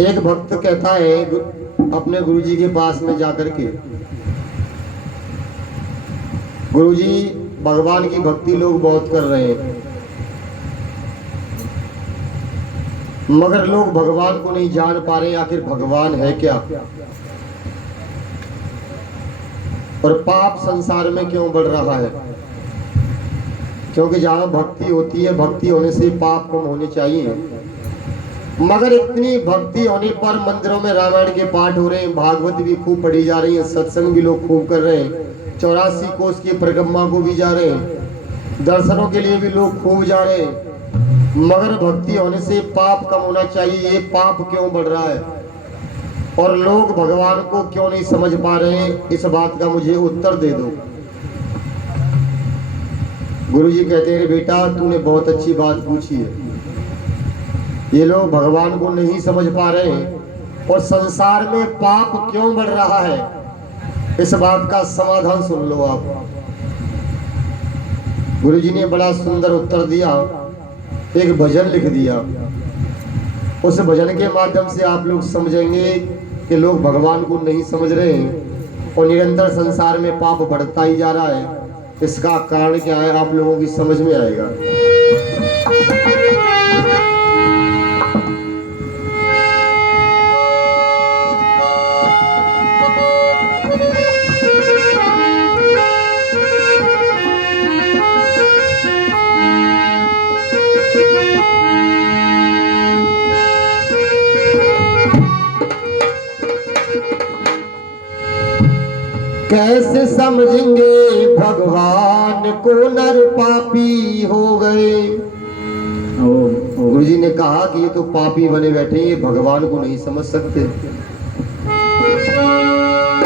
एक भक्त कहता है अपने गुरुजी के पास में जाकर के, गुरुजी भगवान की भक्ति लोग बहुत कर रहे हैं, मगर लोग भगवान को नहीं जान पा रहे, आखिर भगवान है क्या, और पाप संसार में क्यों बढ़ रहा है। क्योंकि जहाँ भक्ति होती है, भक्ति होने से पाप कम होने चाहिए, मगर इतनी भक्ति होने पर मंदिरों में रामायण के पाठ हो रहे हैं, भागवत भी खूब पढ़ी जा रही है, सत्संग भी लोग खूब कर रहे हैं, 84 कोस की परिक्रमा को भी जा रहे हैं, दर्शनों के लिए भी लोग खूब जा रहे हैं, मगर भक्ति होने से पाप कम होना चाहिए। ये पाप क्यों बढ़ रहा है और लोग भगवान को क्यों नहीं समझ पा रहे हैं, इस बात का मुझे उत्तर दे दो। गुरुजी कहते हैं बेटा तूने बहुत अच्छी बात पूछी है, ये लोग भगवान को नहीं समझ पा रहे हैं और संसार में पाप क्यों बढ़ रहा है, इस बात का समाधान सुन लो आप। गुरुजी ने बड़ा सुंदर उत्तर दिया, एक भजन लिख दिया, उस भजन के माध्यम से आप लोग समझेंगे कि लोग भगवान को नहीं समझ रहे हैं और निरंतर संसार में पाप बढ़ता ही जा रहा है। इसका कारण क्या है आप लोगों की समझ में आएगा। कैसे समझेंगे भगवान को नर पापी हो गए। गुरुजी ने कहा कि ये तो पापी बने बैठे, ये भगवान को नहीं समझ सकते।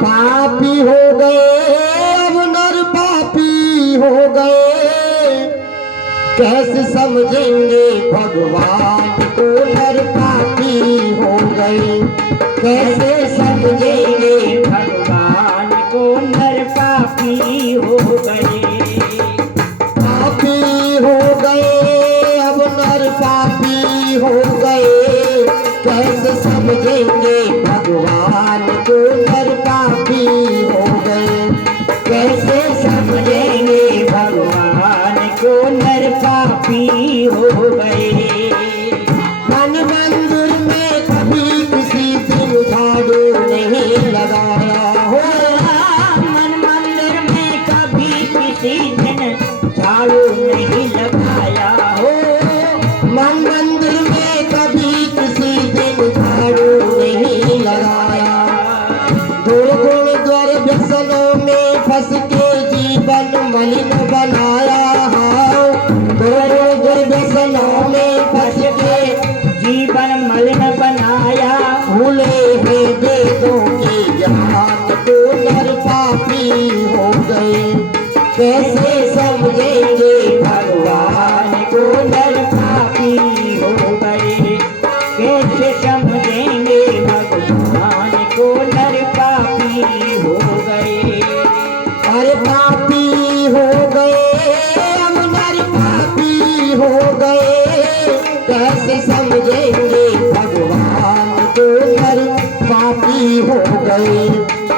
पापी हो गए अब नर पापी हो गए, कैसे समझेंगे भगवान को नर पापी हो गए, कैसे समझेंगे भगवान को नर पापी हो गए। पापी हो गए अब नर पापी हो गए, कैसे समझेंगे भगवान को नर पापी हो गए, कैसे समझेंगे भगवान को नर पापी हो गए। मन मंदिर में कभी किसी दिन झाड़ू नहीं लगाया हो, मन मंदिर में कभी किसी दिन झाड़ू नहीं लगाया हो, मन मंदिर में कभी किसी दिन झाड़ू नहीं लगाया। दुर्गुण द्वार व्यसनों में फंस के जीवन मलिन बनाया, दुर्गुण व्यसनों में फंस के जीवन मलिन बनाया। भूले हैं वेदों की ज्ञान को नर पापी हो गए, कैसे समझेंगे भगवान को नर पापी हो गए, कैसे समझेंगे भगवान को नर पापी हो गए। अरे पापी हो गए अब नर पापी हो गए, कैसे समझेंगे भगवान को नर पापी हो गए,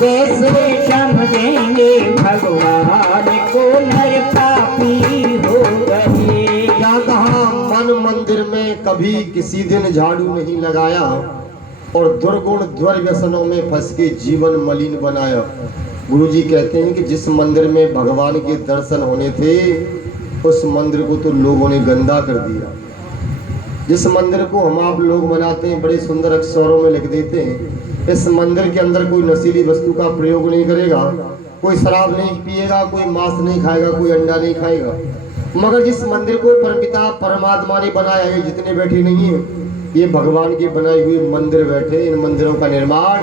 कैसे समझेंगे भगवान को नर पापी हो गए। क्या कहा, मन मंदिर में कभी किसी दिन झाड़ू नहीं लगाया और दुर्गुण द्वार व्यसनों में फंस के जीवन मलिन बनाया। गुरुजी कहते हैं कि जिस मंदिर में भगवान के दर्शन होने थे उस मंदिर को तो लोगों ने गंदा कर दिया। जिस मंदिर को हम आप लोग बनाते हैं, बड़े सुंदर अक्षरों में लिख देते हैं, इस मंदिर के अंदर कोई नशीली वस्तु का प्रयोग नहीं करेगा, कोई शराब नहीं पिएगा, कोई मांस नहीं खाएगा, कोई अंडा नहीं खाएगा। मगर जिस मंदिर को परमपिता परमात्मा ने बनाया है, जितने बैठे नहीं है, ये भगवान के बनाए हुए मंदिर बैठे, इन मंदिरों का निर्माण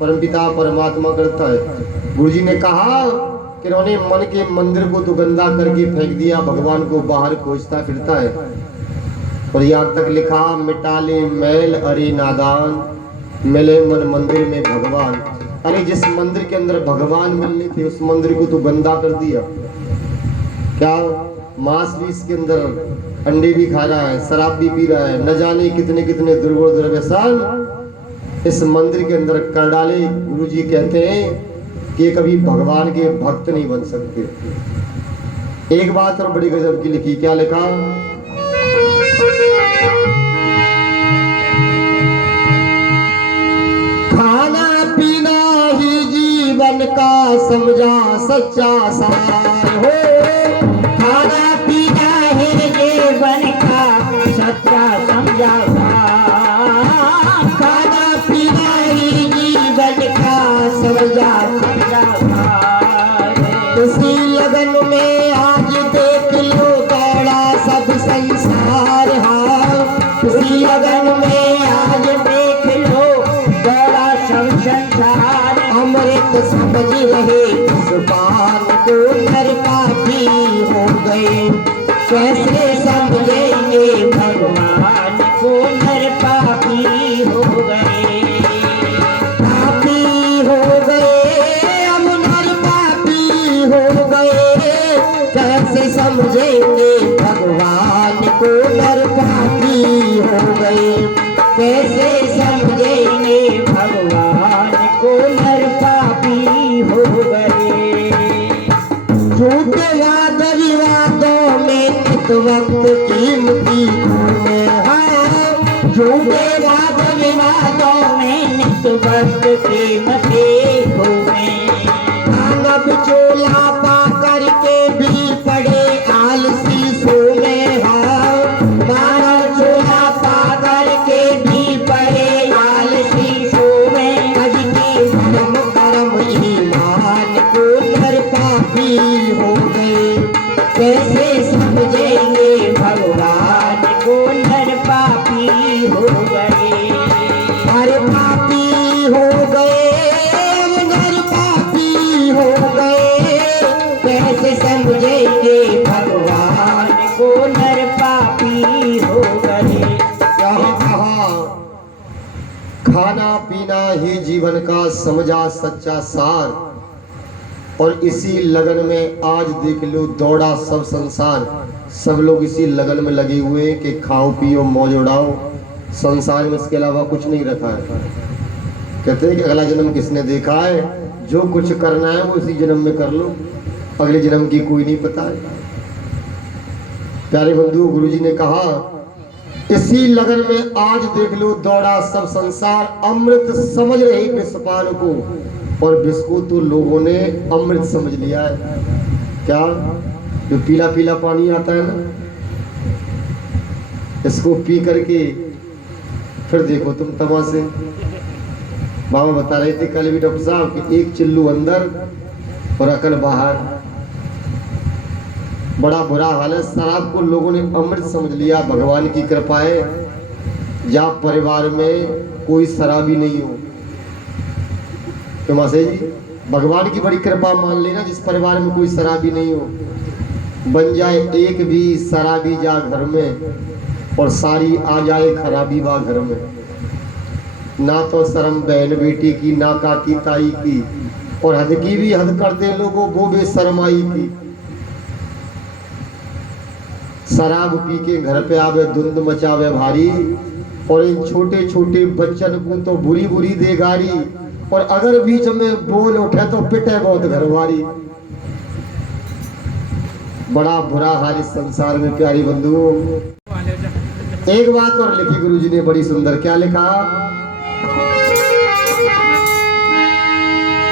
परमपिता परमात्मा करता है। गुरुजी ने कहा कि उन्होंने मन के मंदिर को तो गंदा करके फेंक दिया, भगवान को बाहर खोजता फिरता है। और यहाँ तक लिखा, मिटा ले मैल अरे नादान, मिले मन मंदिर में भगवान। अरे जिस मंदिर के अंदर भगवान मिलने थे उस मंदिर को तो गंदा कर दिया। क्या मांस भी इसके अंदर, अंडे भी खा रहा है, शराब भी पी रहा है, न जाने कितने कितने दुर्गुण दुर्व्यसन इस मंदिर के अंदर कर डाले। गुरुजी कहते हैं कि कभी भगवान के भक्त नहीं बन सकते। एक बात और बड़ी गजब की लिखी, क्या लिखा? खाना पीना ही जीवन का समझा सच्चा सार हो। खाना पीना है जीवन का सच्चा समझा सार। खाना पीना ही जीवन का समझा सार। इसी लगन में आज देख लो दौड़ा सब संसार। हाँ, इसी लगन में आज देख लो दौड़ा सब संसार। अमृत समझ रहे इस पान को नर पापी हो गए। कैसे समझेंगे भगवान को नर पापी हो गए। पापी हो गए, हम नर पापी हो गए। कैसे समझेंगे भगवान को नर पापी हो गए। कैसे समझेंगे भगवान को नर पापी हो गए। झूठे वाद विवादों में नित वक्त कीमती घूमे। हाँ, झूठे वाद विवादों में नित वक्त कीमती घूमे। मानव चोला पा करके भी पड़े आलसी सोने। हाँ, मानव चोला पा करके भी पड़े आलसी सोमे। अजके धर्म कर्म ईमान को नर पापी हो गए। कैसे समझेंगे भगवान को नर पापी हो गए। अरे पापी हो गए, नर पापी हो गए। कैसे समझेंगे भगवान को नर पापी हो गए। यहाँ कहा खाना पीना ही जीवन का समझा सच्चा सार। और इसी लगन में आज देख लो दौड़ा सब संसार। सब लोग इसी लगन में लगे हुए हैं कि खाओ पियो मौज उड़ाओ। संसार में इसके अलावा कुछ नहीं रखा है। कहते हैं कि अगला जन्म किसने देखा है? जो कुछ करना है वो इसी जन्म में कर लो, अगले जन्म की कोई नहीं पता है। प्यारे बंधु, गुरुजी ने कहा इसी लगन में आज देख लो दौड़ा सब संसार। अमृत समझ रहे विषपान को, और विष को तो लोगों ने अमृत समझ लिया है। क्या? जो पीला पीला पानी आता है ना, इसको पी करके फिर देखो तुम तमाशे। बाबा बता रहे थे कल भी डॉक्टर साहब कि एक चिल्लू अंदर और अकल बाहर। बड़ा बुरा हाल है। शराब को लोगों ने अमृत समझ लिया। भगवान की कृपा है जहाँ परिवार में कोई शराबी नहीं हो। तो मासे जी, भगवान की बड़ी कृपा मान लेना जिस परिवार में कोई शराबी नहीं हो। बन जाए एक भी शराबी जा घर में, और सारी आ जाए खराबी बा घर में। ना तो शर्म बहन बेटी की, ना काकी ताई की, और हद की भी हद करते लोगों वो बेशर्माई की। शराब पी के घर पे आवे धुंध मचावे भारी, और इन छोटे छोटे बच्चन को तो बुरी बुरी दे गारी। और अगर बीच में बोल उठे तो पिटे बहुत घरवारी। बड़ा बुरा हाल इस संसार में प्यारी बंधुओं। एक बात और लिखी गुरुजी ने बड़ी सुंदर, क्या लिखा?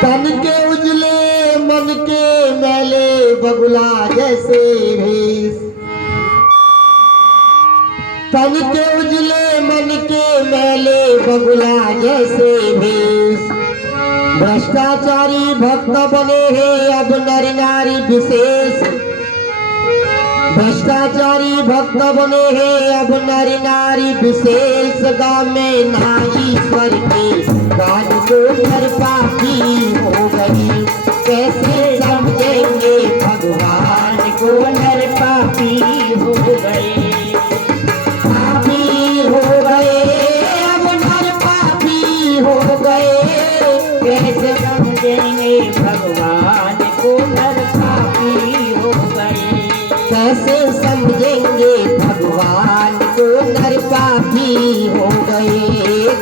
तन के उजले मन के मैले बगुला जैसे भेष। तन के उजले मन के मैले बगुला जैसे भेष। भ्रष्टाचारी भक्त बने हैं अब नर नारी विशेष। भ्रष्टाचारी भक्त बने हैं अब नर नारी विशेष। गाँव में ना ईश्वर के गाज को नर पापी हो गई। कैसे समझेंगे भगवान को नर पापी हो गए। पापी हो गए, अब नर पापी हो गए। कैसे समझेंगे भगवान को नर पापी हो गए। कैसे समझेंगे भगवान को नर पापी हो गए।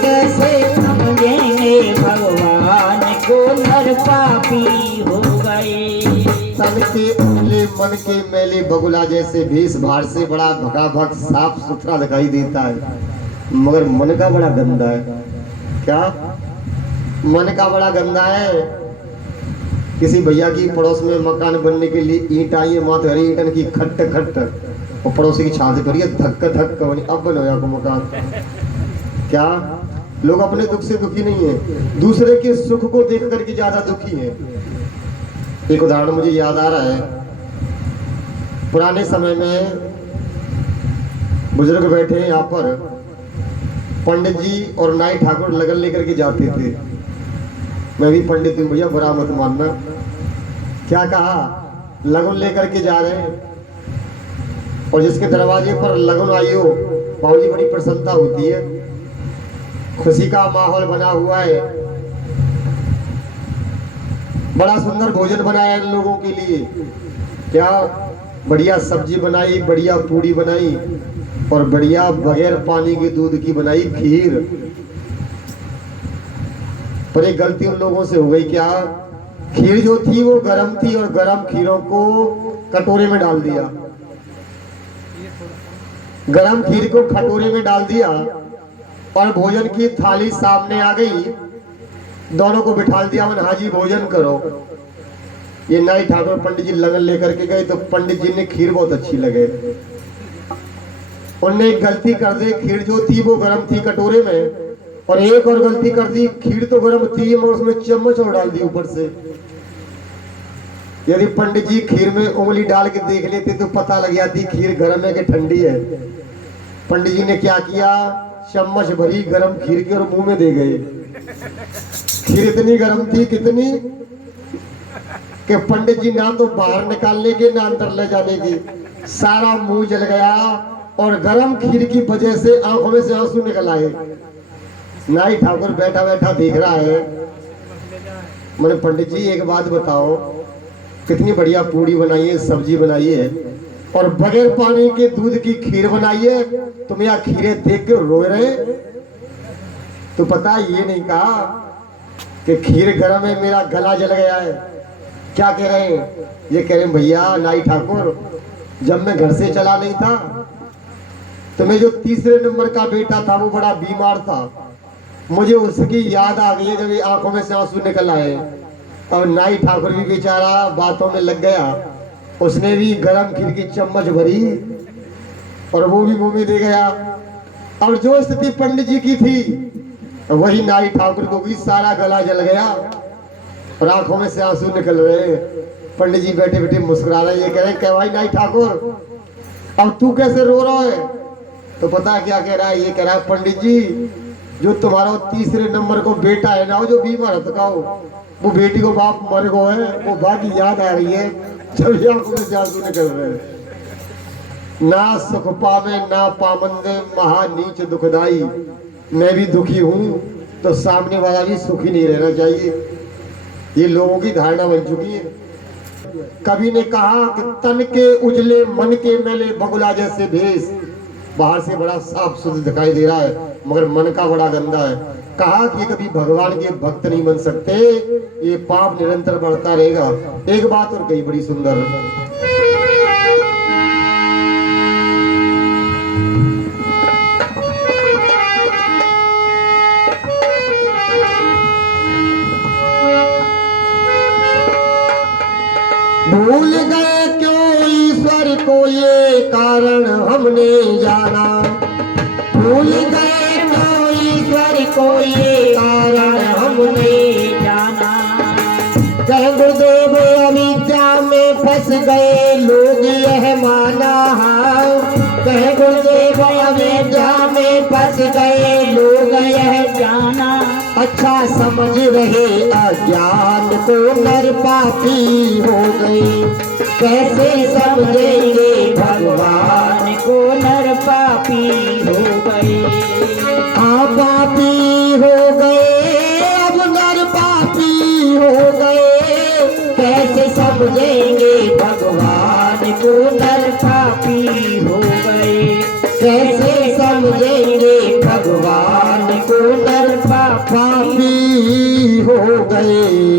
के उजले मन के मैले बगुला जैसे भेष बाहर से बड़ा भगाभग साफ सुथरा दिखाई देता है, मगर मन का बड़ा गंदा है। क्या मन का बड़ा गंदा है। किसी भैया की पड़ोस में मकान बनने के लिए ईंट आई है, मात हरी ईंटन की खट खट, और पड़ोसी की छाती पर धक्का धक्का बनी, अब बनोया को मकान। क्या लोग अपने दुख से दुखी नहीं है, दूसरे के सुख को देख करके ज्यादा दुखी है। एक उदाहरण मुझे याद आ रहा है, पुराने समय में बुजुर्ग बैठे हैं यहाँ पर, पंडित जी और नाई ठाकुर लगन लेकर के जाते थे। मैं भी पंडित हूँ भैया, बुरा मत मानना। क्या कहा, लगन लेकर के जा रहे हैं, और जिसके दरवाजे पर लगन आई हो बाबूजी बड़ी प्रसन्नता होती है, खुशी का माहौल बना हुआ है, बड़ा सुंदर भोजन बनाया इन लोगों के लिए। क्या बढ़िया सब्जी बनाई, बढ़िया पूड़ी बनाई, और बढ़िया बगैर पानी के दूध की बनाई खीर। पर एक गलती उन लोगों से हो गई। क्या, खीर जो थी वो गरम थी, और गरम खीरों को कटोरे में डाल दिया। गरम खीर को कटोरे में डाल दिया, और भोजन की थाली सामने आ गई, दोनों को बिठा दिया, मन हाजी भोजन करो। ये नाई ठाकुर पंडित जी लगन लेकर के गए, तो पंडित जी ने खीर बहुत अच्छी लगे, उनने एक गलती कर दी, खीर जो थी वो गरम थी कटोरे में, और एक और गलती कर दी, खीर तो गरम थी मगर उसमें चम्मच और डाल दी ऊपर से। यदि पंडित जी खीर में उंगली डाल के देख लेते तो पता लग जाती खीर गरम है कि ठंडी है। पंडित जी ने क्या किया, चम्मच भरी गरम खीर के और मुंह में दे गए। खीर इतनी गरम थी, कितनी कि पंडित जी ना तो बाहर निकालने के ना अंदर ले जाने की, सारा मुंह जल गया, और गरम खीर की वजह से आंखों में से आंसू निकल आए। नाई ठाकुर बैठा बैठा देख रहा है, मैंने पंडित जी एक बात बताओ, कितनी बढ़िया पूड़ी बनाई है, सब्जी बनाई है, और बगैर पानी के दूध की खीर बनाई है, तुम यहाँ खीरें देख के रो रहे। तो पता ये नहीं कहा कि खीर गर्म है, मेरा गला जल गया है। क्या कह रहे हैं, ये कह रहे हैं भैया नाई ठाकुर, जब मैं घर से चला नहीं था तो मैं जो तीसरे नंबर का बेटा था वो बड़ा बीमार था, मुझे उसकी याद आ गई जब ये आंखों में से आंसू निकल आए। और नाई ठाकुर भी बेचारा बातों में लग गया, उसने भी गरम खीर की चम्मच भरी और वो भी मुंह में दे गया। और जो स्थिति पंडित जी की थी वही नाई ठाकुर को भी, सारा गला जल गया और आंखों में से आंसू निकल रहे। पंडित जी बैठे बैठे मुस्कुरा रहे, ये कह रहे क्या भाई नाई ठाकुर, अब तू कैसे रो रहा है? तो पता क्या कह रहा है, ये कह रहा है पंडित जी, जो तुम्हारा तीसरे नंबर को बेटा है ना, वो जो बीमार है, वो बेटी को बाप मर गो है, वो बात की याद आ रही है, जब आंखों में से आंसू निकल रहे हैं। ना सुख पावे ना पामंदे, महा नीच दुखदाई। मैं भी दुखी हूँ तो सामने वाला भी सुखी नहीं रहना चाहिए, ये लोगों की धारणा बन चुकी है। कवि ने कहा कि तन के उजले मन के मैले बगुला जैसे भेष, बाहर से बड़ा साफ सुथरा दिखाई दे रहा है मगर मन का बड़ा गंदा है। कहा कि कभी भगवान के भक्त नहीं बन सकते, ये पाप निरंतर बढ़ता रहेगा। एक बात और कही बड़ी सुंदर, भूल गए क्यों ईश्वर को ये कारण हमने जाना, भूल गए क्यों ईश्वर को ये कारण हमने जाना। कह गुरुदेव अविद्या में फंस गए लोग यह माना, कह गुरुदेव अविद्या में फंस गए लोग यह जाना। अच्छा समझ रहे अज्ञान को नर पापी हो गए, कैसे समझेंगे भगवान को नर पापी हो गए। हाँ पापी हो गए, अब नर पापी हो गए, कैसे समझेंगे भगवान को नर पापी हो गए, कैसे समझेंगे भगवान को नर पापी हो गए।